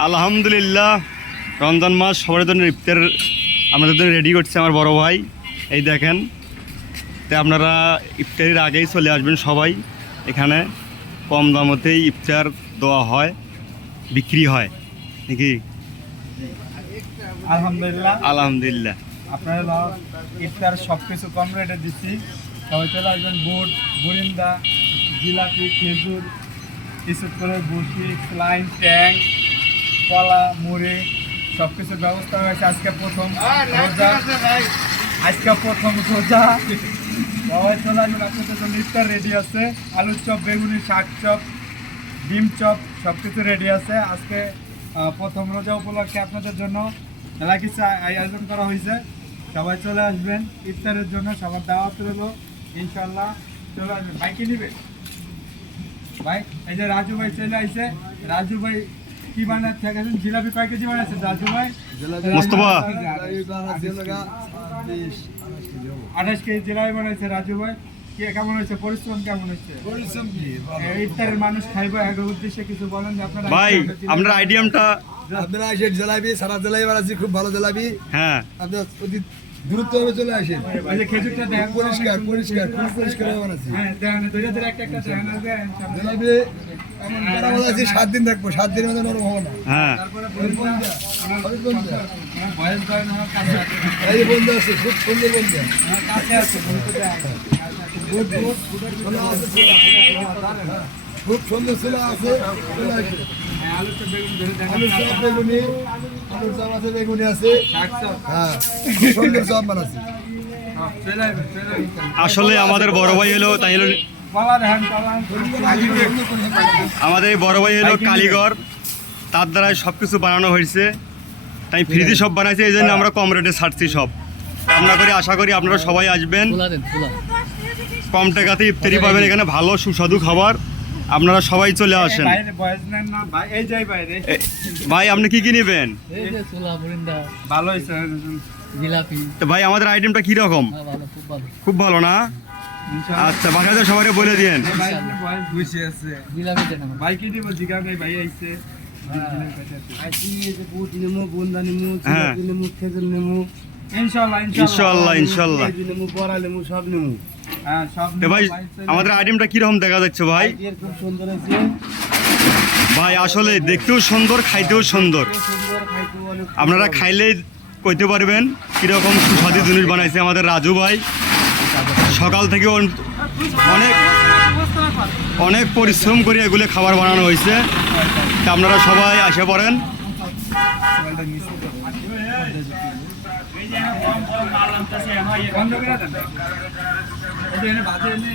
আলহামদুলিল্লাহ রমজান মাস সবার জন্য ইফতার আমাদের জন্য রেডি করছে আমার বড় ভাই। এই দেখেন তো আপনারা ইফতারির আগেই চলে আসবেন সবাই। এখানে কম দামতেই ইফতার দেওয়া হয় বিক্রি হয়। নাকি? আলহামদুলিল্লাহ। আলহামদুলিল্লাহ। আপনারা ইফতার সব কিছু কম রেটে দিচ্ছি। সবাই চলে আসবেন বুট বুরিন্দা জিলাপি খেজুর কিছু করে বুটি স্লাইন ট্যাং। কলা মুড়ি সব কিছুর ব্যবস্থা হয়েছে। আজকে প্রথম রোজা। আজকে প্রথম রোজা। সবাই চলে আসবেন আপনাদের জন্য ইফতার রেডি আছে। আলুর চপ বেগুনি শাক চপ ডিম চপ সব কিছু রেডি আছে। আজকে প্রথম রোজা উপলক্ষে আপনাদের জন্য মেলা কিছু আয়োজন করা হয়েছে। সবাই চলে আসবেন ইফতারের জন্য। সবার দাওয়াত রইল। ইনশাল্লাহ চলে আসবেন। ভাই কি নিবে? ভাই এই যে রাজু ভাই চলে আসছে রাজু ভাই কি বানাতে থাকেছেন জিলাপি কয় কেজি বানাচ্ছেন রাজু ভাই মোস্তফা। আঠাশ কেজি জিলাপি বানাইছে রাজু ভাই। কি কেমন হয়েছে? পরিশ্রম কেমন হয়েছে? এই ইফতারের মানুষ খাইবো এর উদ্দেশ্যে কিছু বলেন আপনারা ভাই আপনার আইডিয়ামটা আপনারা আসেন জেলাবি সারা জেলায় বানাচ্ছি খুব ভালো জেলাবি হ্যাঁ। আপনার অতি দ্রুত চলে আসেন। পরিষ্কার পরিষ্কার খুব পরিষ্কার হ্যাঁ আর দেখেন সামনে। জেলাবি এমন বানাবো আছে সাত দিন রাখব সাত দিনের মধ্যে নরম হবে না। হ্যাঁ। হ্যাঁ, আমার এই বন্ধু আছে খুব সুন্দর বন্ধু। আছে ছোলা আছে, ছোলা। হ্যাঁ, খুব সুন্দর ছোলা আছে চলে আসে। হ্যাঁ, চপ বেগুন। আলুর চপ বেগুনি আলুর চপ আছে বেগুনি আছে। হ্যাঁ খুব চপ বানাচ্ছি হ্যাঁ। আসলে আমাদের বড় ভাই হলো তাই হলো। আমাদের এই বড় ভাই হলো কালীগর তার দ্বারাই সব কিছু বানানো হয়েছে। তাই ফ্রিতে সব বানাইছে এই জন্য আমরা কম রেটে ছাড়ছি সব। কামনা করি আশা করি আপনারা সবাই আসবেন। কম টাকাতে ইফতারি পাবেন এখানে ভালো সুস্বাদু খাবার। আপনারা সবাই চলে আসেন। ভাই, এই যাই বাইরে। এ, ভাই আপনি কি কি নেবেন? ভালো তো ভাই আমাদের আইটেমটা কীরকম হ্যাঁ ভালো খুব ভালো। না? আচ্ছা বাসাতে সবাই বলে দিন ভাই, আপনার voice বুঝে আছে। জিলাপি দেন আমার ভাই কি দিব? জিগা নেই ভাই আইছে। হ্যাঁ। ইনশাআল্লাহ ইনশাল্লাহ ইনশাল্লাহ হ্যাঁ সব তো ভাই আমাদের আইটেমটা কীরকম দেখা যাচ্ছে ভাই? খুব সুন্দর আছে ভাই আসলে দেখতেও সুন্দর খাইতেও সুন্দর। আপনারা খাইলেই কইতে পারবেন কীরকম সুস্বাদু জিনিস বানাইছে আমাদের রাজু ভাই। সকাল থেকে অনেক অনেক পরিশ্রম করে এগুলো খাবার বানানো হয়েছে। তা আপনারা সবাই আসে পড়েন। বন্ধ করে দেন এই যে এখানে বাজে এনে-